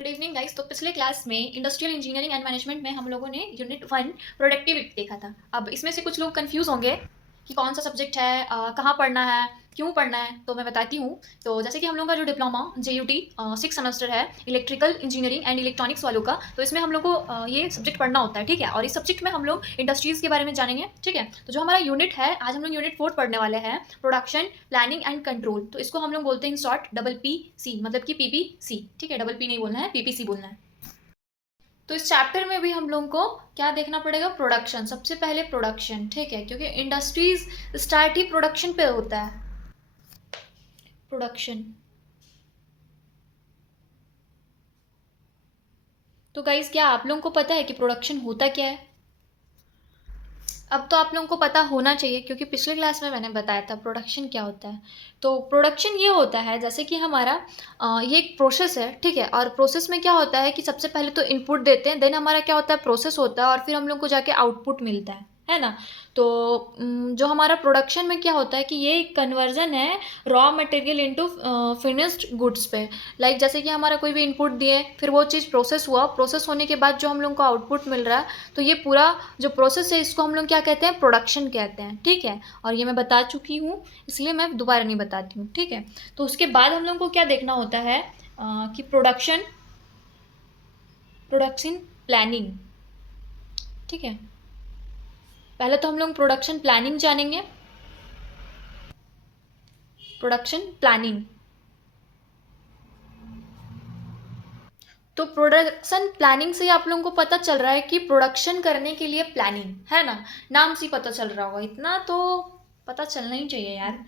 Good evening guys. तो पिछले class में इंडस्ट्रियल इंजीनियरिंग एंड मैनेजमेंट में हम लोगों ने यूनिट 1 प्रोडक्टिविटी देखा था। अब इसमें से कुछ लोग कंफ्यूज होंगे कि कौन सा सब्जेक्ट है, कहाँ पढ़ना है, क्यों पढ़ना है। तो मैं बताती हूँ। तो जैसे कि हम लोगों का जो डिप्लोमा JUT 6 सेमेस्टर है इलेक्ट्रिकल इंजीनियरिंग एंड इलेक्ट्रॉनिक्स वालों का, तो इसमें हम लोग को ये सब्जेक्ट पढ़ना होता है, ठीक है। और इस सब्जेक्ट में हम लोग इंडस्ट्रीज़ के बारे में जानेंगे, ठीक है। तो जो हमारा यूनिट है, आज हम लोग यूनिट 4 पढ़ने वाले हैं, प्रोडक्शन प्लानिंग एंड कंट्रोल। तो इसको हम लोग बोलते हैं इन शॉर्ट PPC, मतलब कि PPC, ठीक है। डबल पी नहीं बोलना है, PPC बोलना है। तो इस चैप्टर में भी हम लोगों को क्या देखना पड़ेगा? प्रोडक्शन। सबसे पहले प्रोडक्शन, ठीक है, क्योंकि इंडस्ट्रीज स्टार्ट ही प्रोडक्शन पे होता है। प्रोडक्शन। तो गाइज, क्या आप लोगों को पता है कि प्रोडक्शन होता क्या है? अब तो आप लोगों को पता होना चाहिए, क्योंकि पिछले क्लास में मैंने बताया था प्रोडक्शन क्या होता है। तो प्रोडक्शन ये होता है जैसे कि हमारा ये एक प्रोसेस है, ठीक है। और प्रोसेस में क्या होता है कि सबसे पहले तो इनपुट देते हैं, देन हमारा क्या होता है, प्रोसेस होता है, और फिर हम लोग को जाके आउटपुट मिलता है ना। तो जो हमारा प्रोडक्शन में क्या होता है कि ये एक कन्वर्जन है raw material into finished goods पे। लाइक जैसे कि हमारा कोई भी इनपुट दिए, फिर वो चीज़ प्रोसेस हुआ, प्रोसेस होने के बाद जो हम लोग को आउटपुट मिल रहा है, तो ये पूरा जो प्रोसेस है इसको हम लोग क्या कहते हैं? प्रोडक्शन कहते हैं, ठीक है। और ये मैं बता चुकी हूँ, इसलिए मैं दोबारा नहीं बताती हूँ, ठीक है। तो उसके बाद हम लोग को क्या देखना होता है कि प्रोडक्शन प्लानिंग, ठीक है। पहले तो हम लोग प्रोडक्शन प्लानिंग जानेंगे। Production planning. तो प्रोडक्शन प्लानिंग से आप लोगों को पता चल रहा है कि प्रोडक्शन करने के लिए प्लानिंग, है ना। नाम से पता चल रहा होगा, इतना तो पता चलना ही चाहिए यार।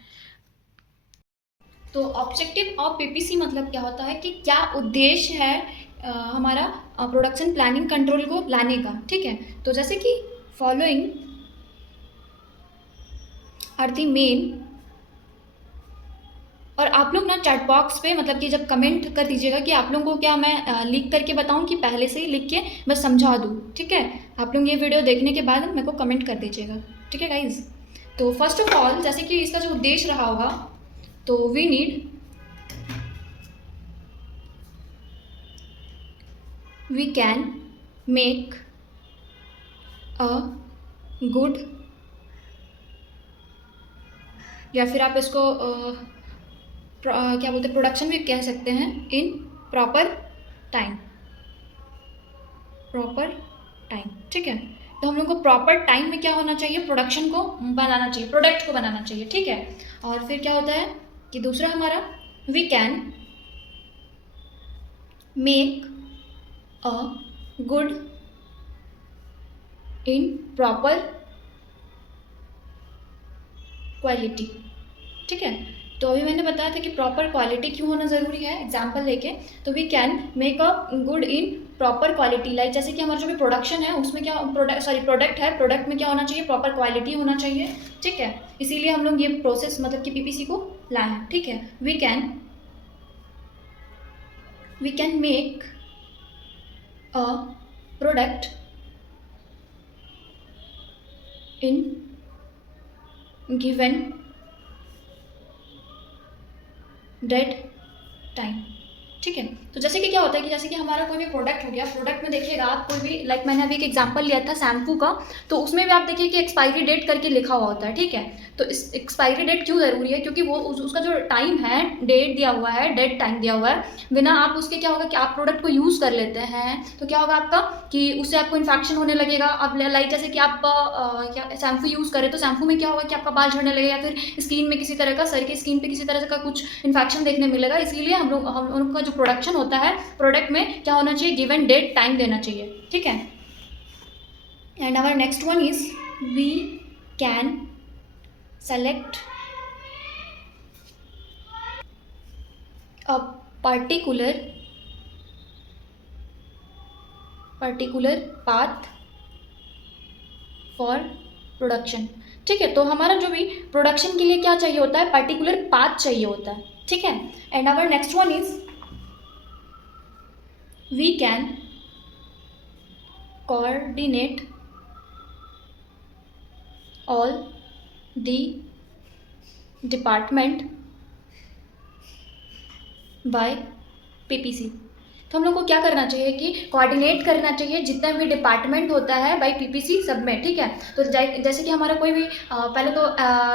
तो ऑब्जेक्टिव ऑफ PPC मतलब क्या होता है कि क्या उद्देश्य है हमारा प्रोडक्शन प्लानिंग कंट्रोल को लाने का, ठीक है। तो जैसे कि फॉलोइंग आर दी मेन। और आप लोग ना चैट बॉक्स पे मतलब कि जब कमेंट कर दीजिएगा कि आप लोगों को क्या मैं लिख करके बताऊं कि पहले से ही लिख के मैं समझा दूं, ठीक है। आप लोग ये वीडियो देखने के बाद मेरे को कमेंट कर दीजिएगा, ठीक है गाइज। तो फर्स्ट ऑफ ऑल, जैसे कि इसका जो उद्देश्य रहा होगा, तो we need we can make a good, या फिर आप इसको क्या बोलते हैं, प्रोडक्शन भी कह सकते हैं, in proper time. Proper time, ठीक है। तो हम लोग को प्रॉपर टाइम में क्या होना चाहिए? प्रोडक्शन को बनाना चाहिए, प्रोडक्ट को बनाना चाहिए, ठीक है। और फिर क्या होता है कि दूसरा हमारा, we can make a good in proper quality, ठीक है। तो अभी मैंने बताया था कि प्रॉपर क्वालिटी क्यों होना ज़रूरी है, एग्जाम्पल लेके। तो we can make a good in proper quality. Like जैसे कि हमारा जो भी प्रोडक्शन है उसमें क्या प्रोडक्ट है, प्रोडक्ट में क्या होना चाहिए? प्रॉपर क्वालिटी होना चाहिए, ठीक है। इसीलिए हम लोग ये प्रोसेस मतलब कि PPC को लाए हैं, ठीक है। We can make a product in given dead time, ठीक है। तो जैसे कि क्या होता है कि जैसे कि हमारा कोई भी प्रोडक्ट हो गया, प्रोडक्ट में देखिएगा आप कोई भी, लाइक मैंने अभी एक एग्जांपल लिया था शैम्पू का, तो उसमें भी आप देखिए कि एक्सपायरी डेट करके लिखा हुआ होता है, ठीक है। तो इस एक्सपायरी डेट क्यों ज़रूरी है? क्योंकि वो उसका जो टाइम है, डेट दिया हुआ है, डेड टाइम दिया हुआ है, बिना आप उसके क्या होगा कि आप प्रोडक्ट को यूज़ कर लेते हैं, तो क्या होगा आपका कि उससे आपको इन्फेक्शन होने लगेगा। अब लाइक जैसे कि आप क्या शैम्पू यूज़ करें, तो शैम्पू में क्या होगा कि आपका बाल झड़ने लगेगा, या फिर स्किन में किसी तरह का, सर की स्किन पे किसी तरह का कुछ इन्फेक्शन देखने मिलेगा। इसीलिए हम उनका जो प्रोडक्शन होता है, प्रोडक्ट में क्या होना चाहिए? गिवन डेट टाइम देना चाहिए, ठीक है। And our next one is we can select a particular path for production, ठीक है। तो हमारा जो भी प्रोडक्शन के लिए क्या चाहिए होता है? पर्टिकुलर पाथ चाहिए होता है, ठीक है। And our next one is we can coordinate all the department by PPC, तो हम लोग को क्या करना चाहिए कि कोऑर्डिनेट करना चाहिए जितना भी डिपार्टमेंट होता है बाय पीपीसी सब में, ठीक है। तो जैसे कि हमारा कोई भी पहले तो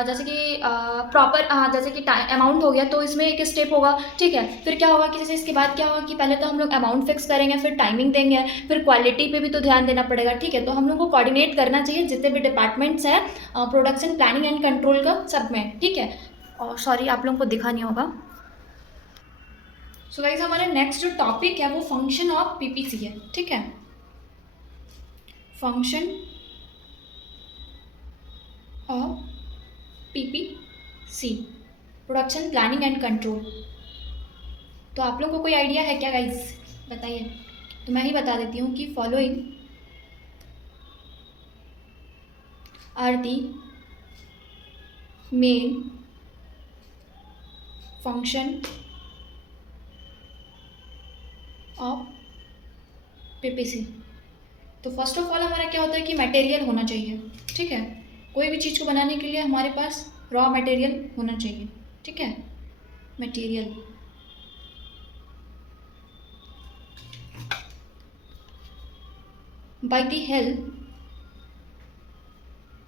जैसे कि प्रॉपर जैसे कि अमाउंट हो गया तो इसमें एक स्टेप होगा, ठीक है। फिर क्या होगा कि जैसे इसके बाद क्या होगा कि पहले तो हम लोग अमाउंट फिक्स करेंगे, फिर टाइमिंग देंगे, फिर क्वालिटी पे भी तो ध्यान देना पड़ेगा, ठीक है। तो हम लोग को कोऑर्डिनेट करना चाहिए जितने भी डिपार्टमेंट्स हैं प्रोडक्शन प्लानिंग एंड कंट्रोल का सब में, ठीक है। और सॉरी आप लोगों को दिखा नहीं होगा। सो गाइस हमारा नेक्स्ट जो टॉपिक है वो फंक्शन ऑफ पीपीसी है, ठीक है। Function of PPC, production planning and control. तो आप लोगों को कोई आइडिया है क्या गाइस, बताइए। तो मैं ही बता देती हूँ कि following are the main function of PPC. तो फर्स्ट ऑफ ऑल हमारा क्या होता है कि मटेरियल होना चाहिए, ठीक है। कोई भी चीज़ को बनाने के लिए हमारे पास रॉ मटेरियल होना चाहिए, ठीक है। Material by the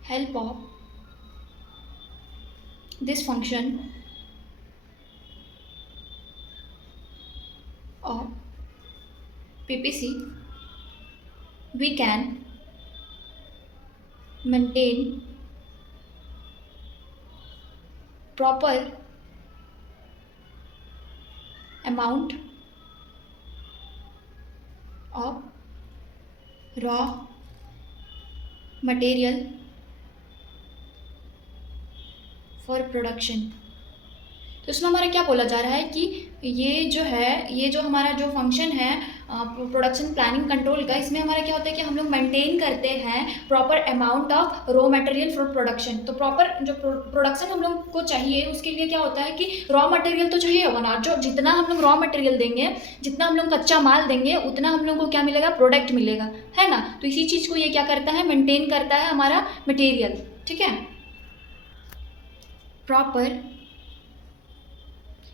help of this function of PPC we can maintain proper amount of raw material for production। तो इसमें हमारा क्या बोला जा रहा है कि ये जो हमारा जो फंक्शन है प्रोडक्शन प्लानिंग कंट्रोल का, इसमें हमारा क्या होता है कि हम लोग मेंटेन करते हैं proper amount of raw material for production. तो प्रॉपर जो प्रोडक्शन हम लोग को चाहिए उसके लिए क्या होता है कि रॉ मटेरियल तो चाहिए होगा ना, जो जितना हम लोग रॉ मटेरियल देंगे, जितना हम लोग कच्चा माल देंगे, उतना हम लोग को क्या मिलेगा, प्रोडक्ट मिलेगा, है ना। तो इसी चीज़ को ये क्या करता है, मेंटेन करता है हमारा मटेरियल, ठीक है। प्रॉपर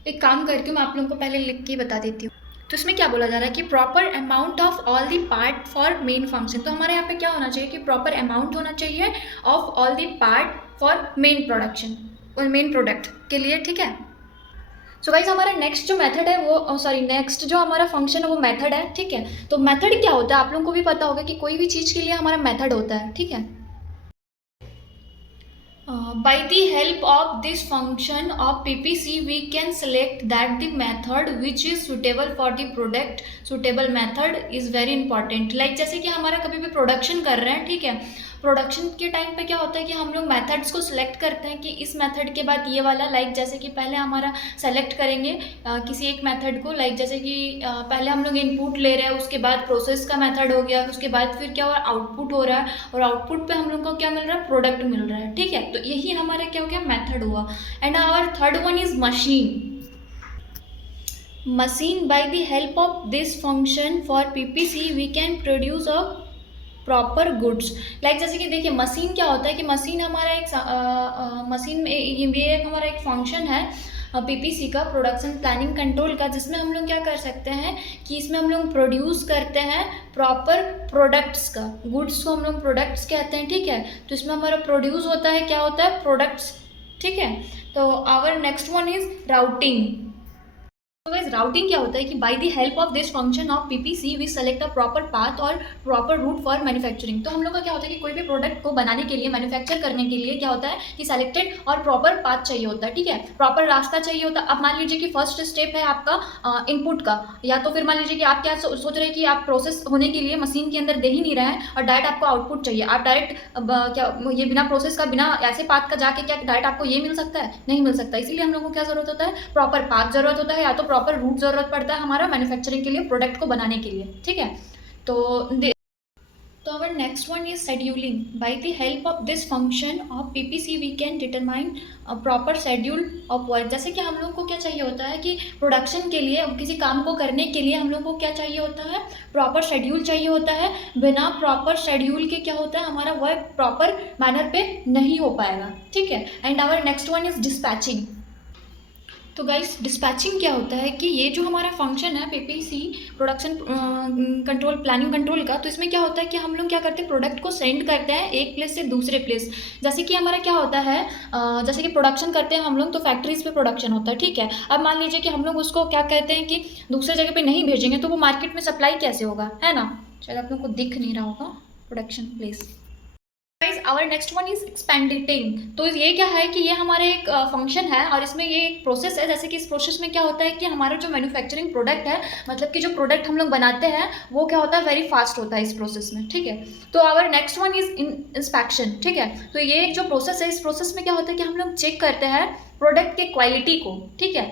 एक काम करती हूँ, मैं आप लोगों को पहले लिख के बता देती हूँ। तो इसमें क्या बोला जा रहा है कि proper amount of all the part for main function. तो हमारे यहाँ पे क्या होना चाहिए कि प्रॉपर अमाउंट होना चाहिए of all the part for main production, main product के लिए, ठीक है। सो गाइस हमारा नेक्स्ट जो मेथड है वो नेक्स्ट जो हमारा फंक्शन है वो मेथड है, ठीक है। तो मेथड क्या होता है आप लोगों को भी पता होगा कि कोई भी चीज़ के लिए हमारा मेथड होता है, ठीक है। By the help of this function of PPC we can select that the method which is suitable for the product। suitable method is very important। like जैसे कि हमारा कभी भी प्रोडक्शन कर रहे हैं, ठीक है। प्रोडक्शन के टाइम पे क्या होता है कि हम लोग मेथड्स को सिलेक्ट करते हैं कि इस मेथड के बाद ये वाला, लाइक जैसे कि पहले हमारा सेलेक्ट करेंगे किसी एक मेथड को, लाइक जैसे कि पहले हम लोग इनपुट ले रहे हैं, उसके बाद प्रोसेस का मेथड हो गया, उसके बाद फिर क्या हो रहा है, आउटपुट हो रहा है, और आउटपुट पे हम लोग को क्या मिल रहा है, प्रोडक्ट मिल रहा है, ठीक है। तो यही हमारा क्या हो गया, मेथड हुआ। And our third one is machine. by the help of this function for PPC we can produce a proper goods. Like जैसे कि देखिए मशीन क्या होता है कि मशीन हमारा एक मशीन में ये एक हमारा एक फंक्शन है पीपीसी का, प्रोडक्शन प्लानिंग कंट्रोल का, जिसमें हम लोग क्या कर सकते हैं कि इसमें हम लोग प्रोड्यूस करते हैं प्रॉपर प्रोडक्ट्स का, गुड्स को हम लोग प्रोडक्ट्स कहते हैं, ठीक है। तो इसमें हमारा प्रोड्यूस होता है, क्या होता है, प्रोडक्ट्स, ठीक है। तो our next one is routing. तो गाइस राउटिंग क्या होता है कि by the help of this function of PPC we select a proper path और प्रॉपर रूट फॉर मैन्युफैक्चरिंग। तो हम लोग का क्या होता है कि कोई भी प्रोडक्ट को बनाने के लिए, मैन्युफैक्चर करने के लिए क्या होता है कि सेलेक्टेड और प्रॉपर पाथ चाहिए होता है, ठीक है, प्रॉपर रास्ता चाहिए होता है। अब मान लीजिए कि फर्स्ट स्टेप है आपका इनपुट का, या तो फिर मान लीजिए कि आप क्या सोच रहे हैं कि आप प्रोसेस होने के लिए मशीन के अंदर दे ही नहीं रहे हैं और डायरेक्ट आपको आउटपुट चाहिए, आप डायरेक्ट क्या ये बिना प्रोसेस का, बिना ऐसे पाथ का जाके क्या डायरेक्ट आपको ये मिल सकता है, नहीं मिल सकता। इसीलिए हम लोग को क्या जरूरत होता है, प्रॉपर पाथ जरूरत होता है, या तो प्रॉपर रूट जरूरत पड़ता है हमारा मैन्युफैक्चरिंग के लिए, प्रोडक्ट को बनाने के लिए, ठीक है। तो our next one is scheduling। by the help of this function of PPC we can determine a proper schedule of work। जैसे कि हम लोग को क्या चाहिए होता है कि प्रोडक्शन के लिए, किसी काम को करने के लिए हम लोग को क्या चाहिए होता है, प्रॉपर शेड्यूल चाहिए होता है। बिना प्रॉपर शेड्यूल के क्या होता है, हमारा वर्क प्रॉपर मैनर पे नहीं हो पाएगा, ठीक है। And our next one is dispatching. तो गाइस डिस्पैचिंग क्या होता है कि ये जो हमारा फंक्शन है PPC, production control, planning control का, तो इसमें क्या होता है कि हम लोग क्या करते हैं, प्रोडक्ट को सेंड करते हैं एक प्लेस से दूसरे प्लेस। जैसे कि हमारा क्या होता है, जैसे कि प्रोडक्शन करते हैं हम लोग तो फैक्ट्रीज पे प्रोडक्शन होता है, ठीक है। अब मान लीजिए कि हम लोग उसको क्या कहते हैं कि दूसरे जगह पे नहीं भेजेंगे तो वो मार्केट में सप्लाई कैसे होगा, है ना। शायद आप लोग को दिख नहीं रहा होगा production place. Guys our next one is expediting. तो ये क्या है कि ये हमारे एक फंक्शन है और इसमें ये एक प्रोसेस है। जैसे कि इस प्रोसेस में क्या होता है कि हमारा जो मैन्युफैक्चरिंग प्रोडक्ट है, मतलब कि जो प्रोडक्ट हम लोग बनाते हैं वो क्या होता है, वेरी फास्ट होता है इस प्रोसेस में, ठीक है। तो our next one is inspection, ठीक है। तो ये जो प्रोसेस है, इस प्रोसेस में क्या होता है कि हम लोग चेक करते हैं प्रोडक्ट के क्वालिटी को, ठीक है।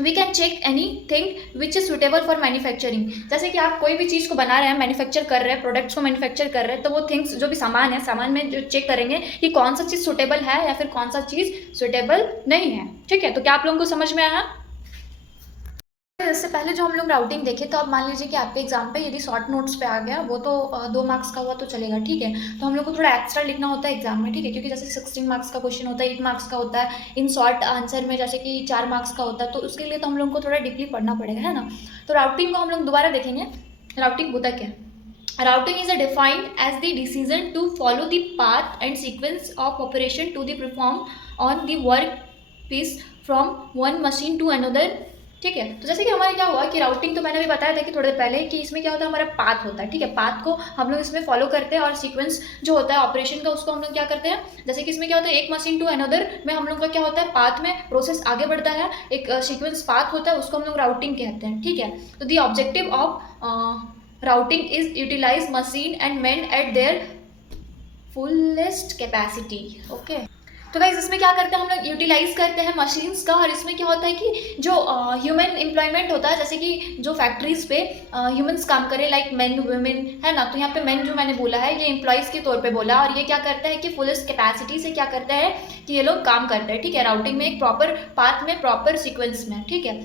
We can check anything which is suitable for manufacturing. जैसे कि आप कोई भी चीज़ को बना रहे हैं, मैन्युफैक्चर कर रहे हैं, प्रोडक्ट्स को मैन्युफैक्चर कर रहे हैं, तो वो थिंग्स जो भी सामान है, सामान में जो चेक करेंगे कि कौन सा चीज़ सुटेबल है या फिर कौन सा चीज़ सुटेबल नहीं है, ठीक है। तो क्या आप लोगों को समझ में आया। इससे पहले जो हम लोग राउटिंग देखे, तो अब मान लीजिए कि आपके एग्जाम पे यदि शॉर्ट नोट्स पे आ गया, वो तो 2 मार्क्स का हुआ तो चलेगा, ठीक है। तो हम लोग को थोड़ा एक्स्ट्रा लिखना होता है एग्जाम में, ठीक है, क्योंकि जैसे 16 मार्क्स का क्वेश्चन होता है, 8 मार्क्स का होता है, इन शॉर्ट आंसर में जैसे कि 4 मार्क्स का होता है, तो उसके लिए तो हम लोग को थोड़ा डीपली पढ़ना पड़ेगा, है ना। तो राउटिंग को हम लोग दोबारा देखेंगे। राउटिंग होता क्या है। Routing is a defined as the decision to follow the path and sequence of operation to the perform on the work piece from one machine to another, ठीक है। तो जैसे कि हमारे क्या हुआ कि राउटिंग तो मैंने भी बताया था कि थोड़ी देर पहले कि इसमें क्या होता है, हमारा पाथ होता है, ठीक है। पाथ को हम लोग इसमें फॉलो करते हैं और सीक्वेंस जो होता है ऑपरेशन का, उसको हम लोग क्या करते हैं, जैसे कि इसमें क्या होता है, एक मशीन टू अनदर में हम लोग का क्या होता है, पाथ में प्रोसेस आगे बढ़ता है, एक सीक्वेंस पाथ होता है, उसको हम लोग राउटिंग कहते हैं, ठीक है। तो the objective of routing is utilise machine and man at their fullest capacity, okay. तो गाइज इसमें क्या करते हैं, हम लोग यूटिलाइज करते हैं मशीन्स का, और इसमें क्या होता है कि जो ह्यूमन एम्प्लॉयमेंट होता है, जैसे कि जो फैक्ट्रीज पे ह्यूमंस काम करे, लाइक मेन वुमेन, है ना। तो यहाँ पे मेन जो मैंने बोला है ये एम्प्लॉयज़ के तौर पे बोला, और ये क्या करता है कि फुलेस्ट कैपेसिटी से क्या करता है कि ये लोग काम करते हैं, ठीक है, राउटिंग में एक प्रॉपर पाथ में, प्रॉपर सीक्वेंस में, ठीक है।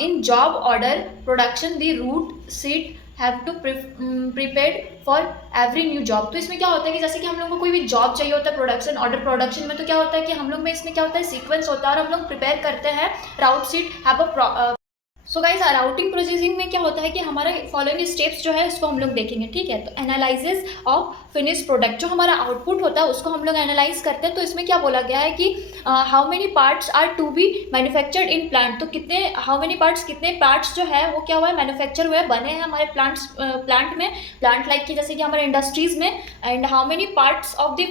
In job order production the route sheet have to prepare for every new job. तो इसमें क्या होता है कि जैसे कि हम लोग को कोई भी जॉब चाहिए होता है प्रोडक्शन ऑर्डर, प्रोडक्शन में तो क्या होता है कि हम लोग में इसमें क्या होता है, सीक्वेंस होता है और हम लोग प्रिपेयर करते हैं route sheet have a. So guys routing processing में क्या होता है कि हमारा फॉलोइंग स्टेप्स जो है उसको हम लोग देखेंगे, ठीक है। तो एनालिसिस ऑफ फिनिश प्रोडक्ट, जो हमारा आउटपुट होता है उसको हम लोग एनालाइज करते हैं। तो इसमें क्या बोला गया है कि how many parts are to be manufactured in plant. तो कितने, हाउ मेनी पार्ट्स, कितने पार्ट्स जो है वो क्या हुआ है, मैन्युफैक्चर हुए, बने हैं हमारे प्लांट में, प्लांट लाइक कि जैसे कि हमारे इंडस्ट्रीज में। And how many parts of the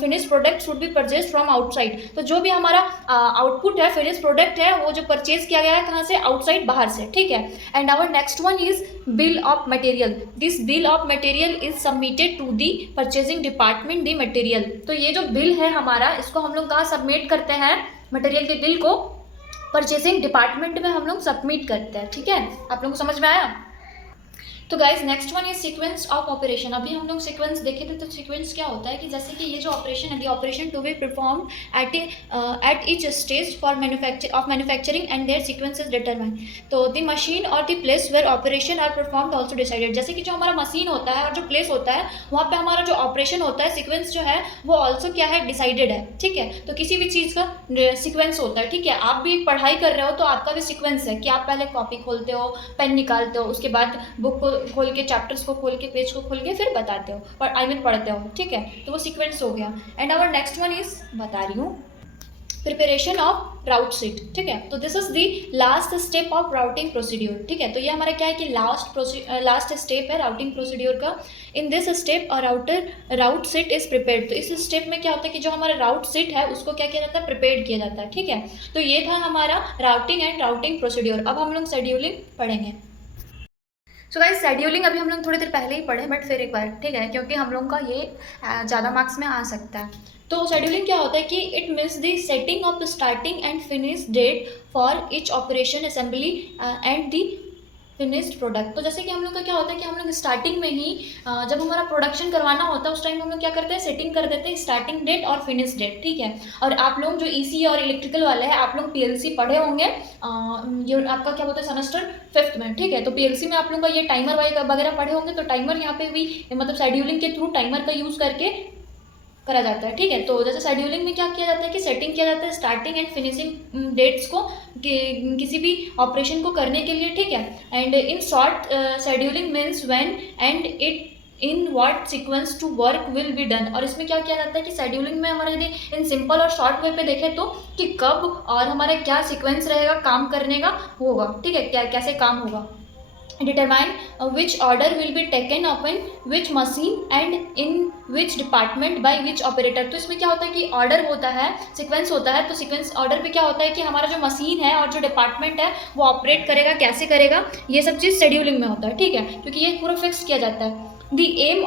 finish product should be purchase from outside. तो जो भी हमारा आउटपुट है, फिनिश प्रोडक्ट है, वो जो परचेज किया गया है कहाँ से, आउटसाइड, बाहर से, ठीक है। And our next one is bill of material. This bill of material is submitted to the purchasing department the material. तो ये जो बिल है हमारा, इसको हम लोग कहाँ सबमिट करते हैं, मटेरियल के बिल को परचेजिंग डिपार्टमेंट में हम लोग सबमिट करते हैं, ठीक है। आप लोगों को समझ में आया। तो guys next one is sequence of operation. अभी हम लोग सीक्वेंस देखे थे, तो सीक्वेंस क्या होता है कि जैसे कि ये जो ऑपरेशन है, the operation to be perform at each stage for manufacturing and their sequence is determine. तो द मशीन और the place where operation are performed also decided. जैसे कि जो हमारा मशीन होता है और जो प्लेस होता है, वहाँ पे हमारा जो ऑपरेशन होता है, सीक्वेंस जो है वो ऑल्सो क्या है, डिसाइडेड है, ठीक है। तो किसी भी चीज़ का सीक्वेंस होता है, ठीक है। आप भी पढ़ाई कर रहे हो तो आपका भी सीक्वेंस है कि आप पहले कॉपी खोलते हो, पेन निकालते हो, उसके बाद बुक को खोल के, चैप्टर्स को खोल के, पेज को खोल के फिर बताते हो, और आई मीन पढ़ते हो, ठीक है। तो वो सीक्वेंस हो गया। And our next one is, बता रही हूँ, प्रिपरेशन ऑफ राउट सीट, ठीक है। तो this is the last step of routing procedure, ठीक है। तो ये हमारा क्या है कि लास्ट स्टेप है राउटिंग प्रोसीड्योर का। इन दिस स्टेप और राउट सीट इज प्रिपेयर्ड। तो इस स्टेप में क्या होता है कि जो हमारा राउट सीट है उसको क्या किया जाता है, प्रिपेयर्ड किया जाता है, ठीक है। तो ये था हमारा राउटिंग एंड राउटिंग प्रोसीड्योर। अब हम लोग शेड्यूलिंग पढ़ेंगे। सो गाइस शेड्यूलिंग अभी हम लोग थोड़ी देर पहले ही पढ़े, बट फिर एक बार, ठीक है, क्योंकि हम लोग का ये ज़्यादा मार्क्स में आ सकता है। तो शेड्यूलिंग क्या होता है कि it means the setting of starting and finish date for each operation assembly and the finished product. तो जैसे कि हम लोग का क्या होता है कि हम लोग स्टार्टिंग में ही जब हमारा प्रोडक्शन करवाना होता है उस टाइम हम लोग क्या करते हैं, सेटिंग कर देते हैं स्टार्टिंग डेट और फिनिश डेट, ठीक है। और आप लोग जो ईसी और इलेक्ट्रिकल वाले हैं, आप लोग पीएलसी पढ़े होंगे, ये आपका क्या बोलते हैं सेमेस्टर 5th में, ठीक है। तो पीएलसी में आप लोग का ये टाइमर वगैरह पढ़े होंगे। तो टाइमर यहाँ पे भी मतलब शेड्यूलिंग के थ्रू टाइमर का यूज़ करके करा जाता है, ठीक है। तो जैसे शेड्यूलिंग में क्या किया जाता है कि सेटिंग किया जाता है स्टार्टिंग एंड फिनिशिंग डेट्स को किसी भी ऑपरेशन को करने के लिए, ठीक है। And in short scheduling means when and it in what sequence to work will be done. और इसमें क्या किया जाता है कि शेड्यूलिंग में हमारा यदि इन सिंपल और शॉर्ट वे पे देखें तो कि कब और हमारा क्या सीक्वेंस रहेगा काम करने का होगा, ठीक है, क्या कैसे काम होगा। determine which order will be taken upon which machine and in which department by which operator। तो इसमें क्या होता है कि ऑर्डर होता है, सीक्वेंस होता है, तो सीक्वेंस ऑर्डर पे क्या होता है कि हमारा जो मशीन है और जो डिपार्टमेंट है वो ऑपरेट करेगा, कैसे करेगा, ये सब चीज़ शेड्यूलिंग में होता है, ठीक है, क्योंकि ये पूरा फिक्स किया जाता है। the aim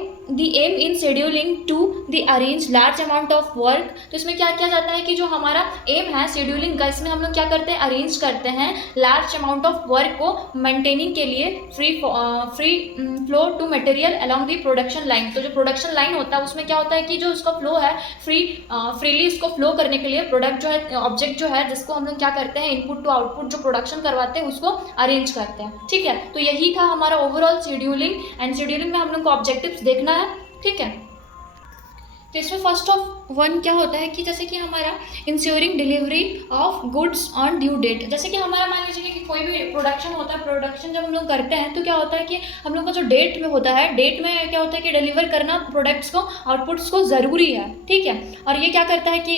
in scheduling to the arrange large amount of work। तो इसमें क्या किया जाता है कि जो हमारा एम है शेड्यूलिंग का, इसमें हम लोग क्या करते हैं, अरेंज करते हैं लार्ज अमाउंट ऑफ वर्क को मेंटेनिंग के लिए free flow to material along the production line. तो जो प्रोडक्शन लाइन होता है उसमें क्या होता है कि जो उसका फ्लो है फ्रीली उसको फ्लो करने के लिए प्रोडक्ट जो है, ऑब्जेक्ट जो है जिसको हम लोग क्या करते हैं, इनपुट टू आउटपुट जो प्रोडक्शन करवाते हैं उसको अरेंज करते हैं, ठीक है। तो यही था हमारा ओवरऑल शेड्यूलिंग। एंड शेड्यूलिंग में हम लोग को ऑब्जेक्टिव्स देखना है, ठीक है। तो इसमें फर्स्ट ऑफ वन क्या होता है कि जैसे कि हमारा ensuring delivery of goods on due date. जैसे कि हमारा मान लीजिए कि कोई भी प्रोडक्शन होता है, प्रोडक्शन जब हम लोग करते हैं तो क्या होता है कि हम लोग का जो डेट में होता है, डेट में क्या होता है कि डिलीवर करना प्रोडक्ट्स को, आउटपुट्स को ज़रूरी है, ठीक है। और ये क्या करता है कि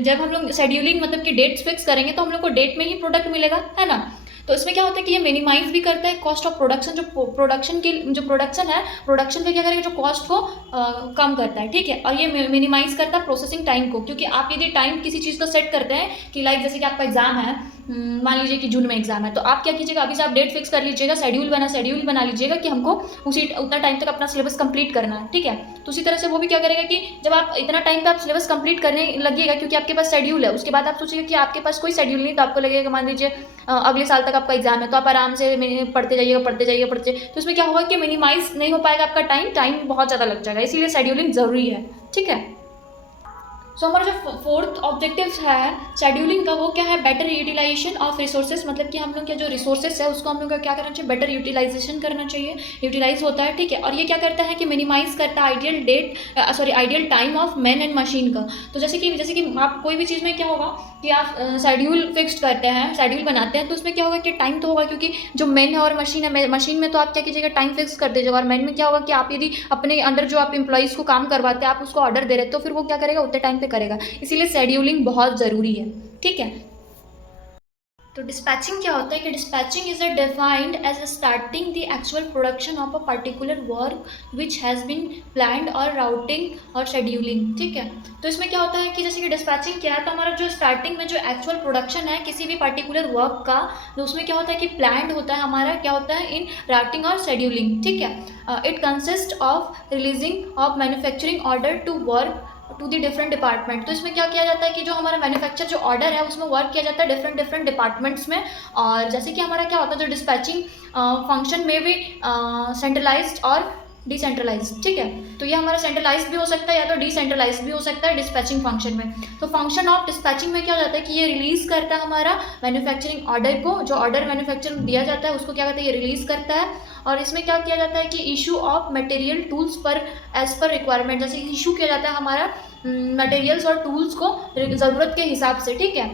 जब हम लोग शेड्यूलिंग मतलब कि डेट्स फिक्स करेंगे तो हम लोग को डेट में ही प्रोडक्ट मिलेगा, है ना। तो इसमें क्या होता है कि ये मिनिमाइज भी करता है कॉस्ट ऑफ प्रोडक्शन, जो प्रोडक्शन है, प्रोडक्शन का क्या करेगा, जो कॉस्ट को कम करता है, ठीक है। और ये मिनिमाइज करता है प्रोसेसिंग टाइम को, क्योंकि आप यदि टाइम किसी चीज़ का सेट करते हैं कि लाइक जैसे कि आपका एग्जाम है, मान लीजिए कि जून में एग्जाम है, तो आप क्या कीजिएगा, अभी से आप डेट फिक्स कर लीजिएगा, शेड्यूल बना लीजिएगा कि हमको उतना टाइम तक अपना सिलेबस कंप्लीट करना है, ठीक है। तो उसी तरह से वो भी क्या करेगा कि जब आप इतना टाइम पे आप सिलेबस कंप्लीट करने लगिएगा, क्योंकि आपके पास शेड्यूल है, उसके बाद आप सोचिएगा कि आपके पास कोई शेड्यूल नहीं, तो आपको लगेगा मान लीजिए अगले साल तक आपका एग्जाम है, तो आप आराम से पढ़ते जाइएगा। तो इसमें क्या होगा कि मिनिमाइज नहीं हो पाएगा आपका टाइम बहुत ज़्यादा लग जाएगा, इसीलिए शेड्यूलिंग ज़रूरी है, ठीक है। सो हमारा जो फोर्थ ऑब्जेक्टिव है शेड्यूलिंग का, वो क्या है, बेटर यूटिलाइजेशन ऑफ रिसोर्सेज। मतलब कि हम लोग के जो रिसोर्सेज है उसको हम लोग का क्या करना चाहिए, बेटर यूटिलाइजेशन करना चाहिए, यूटिलाइज होता है, ठीक है। और ये क्या करता है कि मिनिमाइज करता है ideal time of man and machine का। तो जैसे कि आप कोई भी चीज़ में क्या होगा कि आप शेड्यूल फिक्स करते हैं, शेड्यूल बनाते हैं, तो उसमें क्या होगा कि टाइम तो होगा, क्योंकि जो मैन है और मशीन है, मशीन में तो आप क्या कीजिएगा, टाइम फिक्स कर दीजिएगा, और मैन में क्या होगा कि आप यदि अपने अंडर जो आप एम्प्लॉइज़ को काम करवाते हैं, आप उसको ऑर्डर दे रहे, तो फिर वो क्या करेगा, उतने टाइम पे करेगा, इसीलिए शेड्यूलिंग बहुत ज़रूरी है, ठीक है। तो डिस्पैचिंग क्या होता है कि dispatching is defined as starting the actual production of a particular work which has been planned और राउटिंग और शेड्यूलिंग, ठीक है। तो इसमें क्या होता है कि जैसे कि डिस्पैचिंग क्या है, तो हमारा जो स्टार्टिंग में जो एक्चुअल प्रोडक्शन है किसी भी पर्टिकुलर वर्क का, तो उसमें क्या होता है कि प्लान्ड होता है हमारा, क्या होता है, इन राउटिंग और शेड्यूलिंग, ठीक है। It consist of releasing of manufacturing order to work to the different department. तो इसमें क्या किया जाता है कि जो हमारा मैन्युफैक्चर जो ऑर्डर है उसमें वर्क किया जाता है डिफरेंट डिपार्टमेंट्स में। और जैसे कि हमारा क्या होता है, जो डिस्पैचिंग फंक्शन में भी सेंट्रलाइज्ड और डिसेंट्रलाइज, ठीक है। तो ये हमारा सेंट्रलाइज भी हो सकता है या तो डिसेंट्रलाइज भी हो सकता है डिस्पैचिंग फंक्शन में। तो फंक्शन ऑफ डिस्पैचिंग में क्या हो जाता है कि ये रिलीज करता है हमारा मैन्युफैक्चरिंग ऑर्डर को, जो ऑर्डर मैन्युफैक्चर दिया जाता है उसको क्या करता है, ये रिलीज करता है। और इसमें क्या किया जाता है कि इशू ऑफ मटेरियल टूल्स पर एज पर रिक्वायरमेंट, जैसे इशू किया जाता है हमारा मटेरियल्स और टूल्स को ज़रूरत के हिसाब से, ठीक है।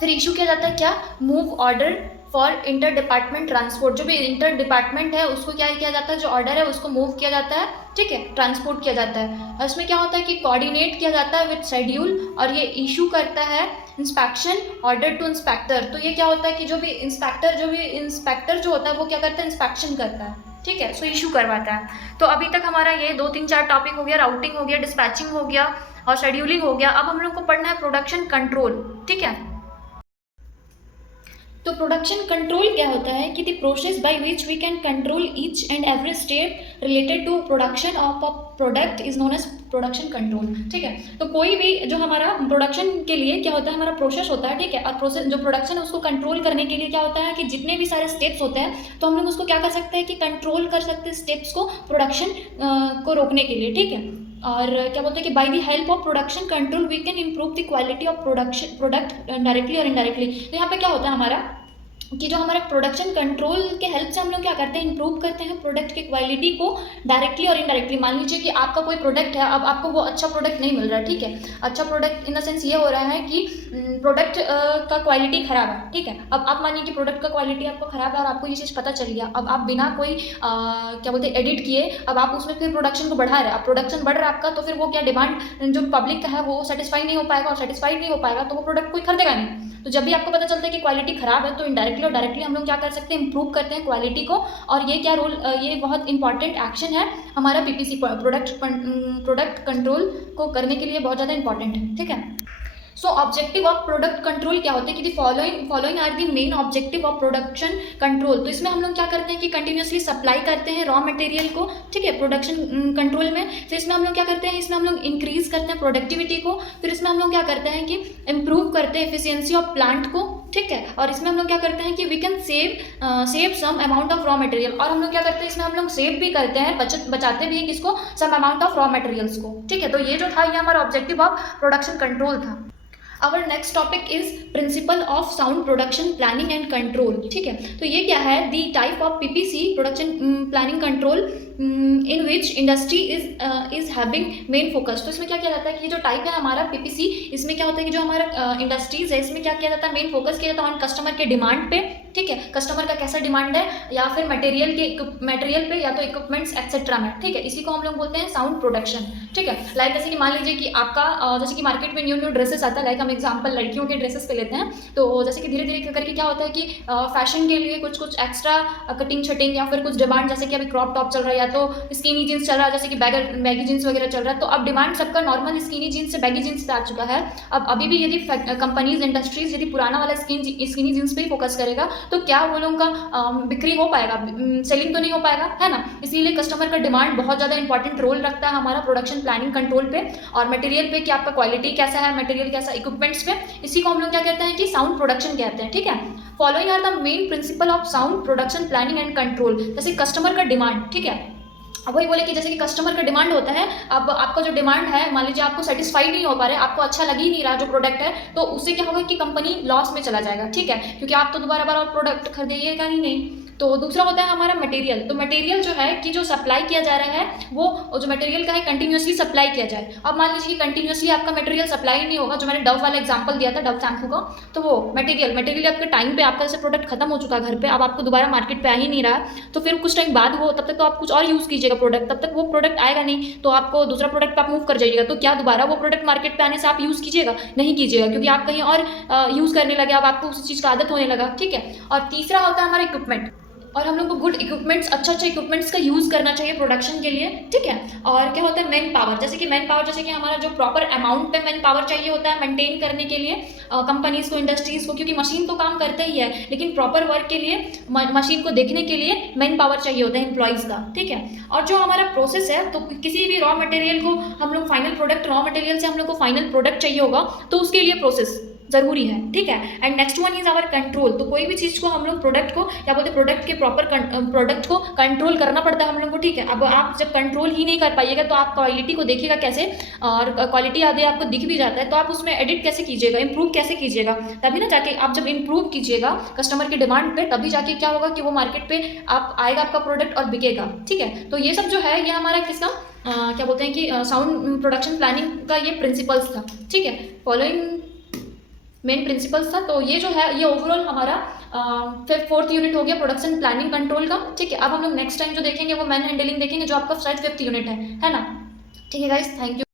फिर इशू किया जाता है क्या, move order for inter department transport. जो भी इंटर डिपार्टमेंट है उसको क्या किया जाता है, जो ऑर्डर है उसको मूव किया जाता है, ठीक है, ट्रांसपोर्ट किया जाता है। और इसमें क्या होता है कि कोऑर्डिनेट किया जाता है विद शेड्यूल। और ये इशू करता है इंस्पेक्शन ऑर्डर टू इंस्पेक्टर। तो ये क्या होता है कि जो भी इंस्पेक्टर जो होता है वो क्या करता है, इंस्पेक्शन करता है, ठीक है, सो इशू करवाता है। तो अभी तक हमारा ये 2-3-4 टॉपिक हो गया, राउटिंग हो गया, डिस्पैचिंग हो गया और शेड्यूलिंग हो गया। अब हम लोग को पढ़ना है प्रोडक्शन कंट्रोल, ठीक है। तो प्रोडक्शन कंट्रोल क्या होता है कि the process by which we can control each and every step related to production of a product is known as production control, ठीक है। तो कोई भी जो हमारा प्रोडक्शन के लिए क्या होता है, हमारा प्रोसेस होता है, ठीक है। और प्रोसेस जो प्रोडक्शन है उसको कंट्रोल करने के लिए क्या होता है कि जितने भी सारे स्टेप्स होते हैं तो हम लोग उसको क्या कर सकते हैं कि कंट्रोल कर सकते हैं स्टेप्स को, प्रोडक्शन को रोकने के लिए, ठीक है। और क्या बोलते हैं कि by the help of production control we can improve the quality of product directly और इनडायरेक्टली। तो यहाँ पे क्या होता है हमारा कि जो हमारा प्रोडक्शन कंट्रोल के हेल्प से हम लोग क्या करते हैं, इंप्रूव करते हैं प्रोडक्ट की क्वालिटी को डायरेक्टली और इनडायरेक्टली। मान लीजिए कि आपका कोई प्रोडक्ट है, अब आपको वो अच्छा प्रोडक्ट नहीं मिल रहा है, ठीक है, अच्छा प्रोडक्ट इन द सेंस ये हो रहा है कि प्रोडक्ट का क्वालिटी ख़राब है, ठीक है। अब आप मानिए कि प्रोडक्ट का क्वालिटी आपको ख़राब है और आपको ये चीज़ पता चल गया, अब आप बिना कोई क्या बोलते हैं एडिट किए अब आप उसमें फिर प्रोडक्शन को बढ़ा रहे हैं, अब प्रोडक्शन बढ़ रहा है आपका, तो फिर वो क्या डिमांड जो पब्लिक का है वो सेटिस्फाई नहीं हो पाएगा, और सेटिस्फाइड नहीं हो पाएगा तो वो प्रोडक्ट कोई खरीदेगा नहीं। तो जब भी आपको पता चलता है कि क्वालिटी खराब है, तो इनडायरेक्टली और डायरेक्टली हम लोग क्या कर सकते हैं, इंप्रूव करते हैं क्वालिटी को। और ये क्या रोल, ये बहुत इंपॉर्टेंट एक्शन है हमारा पीपीसी प्रोडक्ट कंट्रोल को करने के लिए, बहुत ज़्यादा इंपॉर्टेंट है, ठीक है। So objective of product control क्या होते हैं कि following are the main objective of production control. तो इसमें हम लोग क्या करते हैं कि कंटिन्यूसली सप्लाई करते हैं रॉ मटेरियल को, ठीक है, प्रोडक्शन कंट्रोल में। फिर इसमें हम लोग क्या करते हैं, इसमें हम लोग इंक्रीज करते हैं प्रोडक्टिविटी को। फिर इसमें हम लोग क्या करते हैं कि इम्प्रूव करते हैं एफिशिएंसी ऑफ प्लांट को, ठीक है। और इसमें हम लोग क्या करते हैं कि we can save some amount of raw material. और हम लोग क्या करते हैं, इसमें हम लोग सेव भी करते हैं, बचाते भी हैं किसको, some amount of raw materials को, ठीक है। तो ये जो था ये हमारा ऑब्जेक्टिव ऑफ प्रोडक्शन कंट्रोल था। Our next topic is principle of sound production planning and control, ठीक है। तो ये क्या है, the type of PPC production planning control in which industry is having main focus। तो इसमें क्या किया जाता है कि ये जो टाइप है हमारा PPC, इसमें क्या होता है कि जो हमारा इंडस्ट्रीज है इसमें क्या किया जाता है, मेन फोकस किया जाता है ऑन कस्टमर के डिमांड पे, ठीक है, कस्टमर का कैसा डिमांड है, या फिर मटेरियल पे, या तो इक्विपमेंट्स एक्सेट्रा में, ठीक है। इसी को हम लोग बोलते हैं साउंड प्रोडक्शन, ठीक है। लाइक जैसे कि मान लीजिए कि आपका जैसे कि मार्केट में न्यू ड्रेसेस आता है, लाइक हम एग्जांपल लड़कियों के ड्रेसेस पे लेते हैं, तो जैसे कि धीरे धीरे करके क्या होता है कि फैशन के लिए कुछ एक्स्ट्रा कटिंग छटिंग या फिर कुछ डिमांड, जैसे कि अभी क्रॉप टॉप चल रहा है या तो स्किनी जीन्स चल रहा है, जैसे कि बैगी जीन्स वगैरह चल रहा है, तो अब डिमांड सबका नॉर्मल स्किनी जीन्स से बैगी जीन्स पे आ चुका है। अब अभी भी यदि कंपनीज इंडस्ट्रीज यदि पुराना वाला स्किनी जीन्स पे ही फोकस करेगा तो क्या वो लोगों का बिक्री हो पाएगा, सेलिंग तो नहीं हो पाएगा, है ना। इसीलिए कस्टमर का डिमांड बहुत ज़्यादा इंपॉर्टेंट रोल रखता है हमारा प्रोडक्शन प्लानिंग कंट्रोल पे। और मटेरियल पे कि आपका क्वालिटी कैसा है, मटेरियल कैसा, इक्विपमेंट्स पे, इसी को हम लोग क्या कहते हैं कि साउंड प्रोडक्शन कहते हैं, ठीक है। Following are the main principle of sound production planning and control. जैसे कस्टमर का डिमांड, ठीक है, अब वही बोले कि जैसे कि कस्टमर का डिमांड होता है, अब आपका जो डिमांड है, मान लीजिए आपको सेटिस्फाई नहीं हो पा रहे, आपको अच्छा लग ही नहीं रहा जो प्रोडक्ट है, तो उससे क्या होगा कि कंपनी लॉस में चला जाएगा, ठीक है, क्योंकि आप तो दोबारा बार और प्रोडक्ट खरीदिएगा ही नहीं। तो दूसरा होता है हमारा मटेरियल। तो मटेरियल जो है कि जो सप्लाई किया जा रहा है वो जो मटेरियल का है कंटिन्यूसली सप्लाई किया जाए। अब मान लीजिए कि कंटिन्यूसली आपका मटेरियल सप्लाई नहीं होगा, जो मैंने डव वाला एग्जांपल दिया था, डव शैम्पू का, तो वो मटेरियल आपके टाइम पे आपका जैसे प्रोडक्ट खत्म हो चुका है घर पे, अब आपको दोबारा मार्केट पे आ ही नहीं रहा, तो फिर कुछ टाइम बाद वो, तब तक तो आप कुछ और यूज़ कीजिएगा प्रोडक्ट, तब तक वो प्रोडक्ट आएगा नहीं, तो आपको दूसरा प्रोडक्ट आप मूव कर जाइएगा, तो क्या दोबारा वो प्रोडक्ट मार्केट पे आने से आप यूज़ कीजिएगा, नहीं कीजिएगा, क्योंकि आप कहीं और यूज़ करने लगे, अब आपको उस चीज़ का आदत होने लगा, ठीक है। और तीसरा होता है हमारा इक्विपमेंट, और हम लोग को गुड इक्विपमेंट्स, अच्छे इक्विपमेंट्स का यूज़ करना चाहिए प्रोडक्शन के लिए, ठीक है। और क्या होता है मैन पावर, जैसे कि हमारा जो प्रॉपर अमाउंट पे मैन पावर चाहिए होता है मेंटेन करने के लिए कंपनीज़ को, इंडस्ट्रीज़ को, क्योंकि मशीन तो काम करते ही है, लेकिन प्रॉपर वर्क के लिए मशीन को देखने के लिए मैन पावर चाहिए होता है एम्प्लॉयज़ का, ठीक है। और जो हमारा प्रोसेस है, तो किसी भी रॉ मटेरियल को हम लोग फाइनल प्रोडक्ट, रॉ मटेरियल से हम लोग को फाइनल प्रोडक्ट चाहिए होगा, तो उसके लिए प्रोसेस ज़रूरी है, ठीक है। And next one is our control. तो कोई भी चीज़ को हम लोग प्रोडक्ट को, क्या बोलते हैं, प्रोडक्ट के प्रॉपर प्रोडक्ट को कंट्रोल करना पड़ता है हम लोग को, ठीक है। अब आप जब कंट्रोल ही नहीं कर पाइएगा तो आप क्वालिटी को देखिएगा कैसे, और क्वालिटी आदि आपको दिख भी जाता है तो आप उसमें एडिट कैसे कीजिएगा, इंप्रूव कैसे कीजिएगा, तभी ना जाके आप जब इंप्रूव कीजिएगा कस्टमर की डिमांड पे, तभी जाके क्या होगा कि वो मार्केट पे आप आएगा आपका प्रोडक्ट और बिकेगा, ठीक है। तो ये सब जो है ये हमारा किसका क्या बोलते हैं कि साउंड प्रोडक्शन प्लानिंग का ये प्रिंसिपल्स था, ठीक है, फॉलोइंग मेन प्रिंसिपल्स था। तो ये जो है ये ओवरऑल हमारा फिर 4th यूनिट हो गया प्रोडक्शन प्लानिंग कंट्रोल का, ठीक है। अब हम लोग नेक्स्ट टाइम जो देखेंगे वो मैन हैंडलिंग देखेंगे, जो आपका शायद 5th यूनिट है ना, ठीक है गाइस, थैंक यू।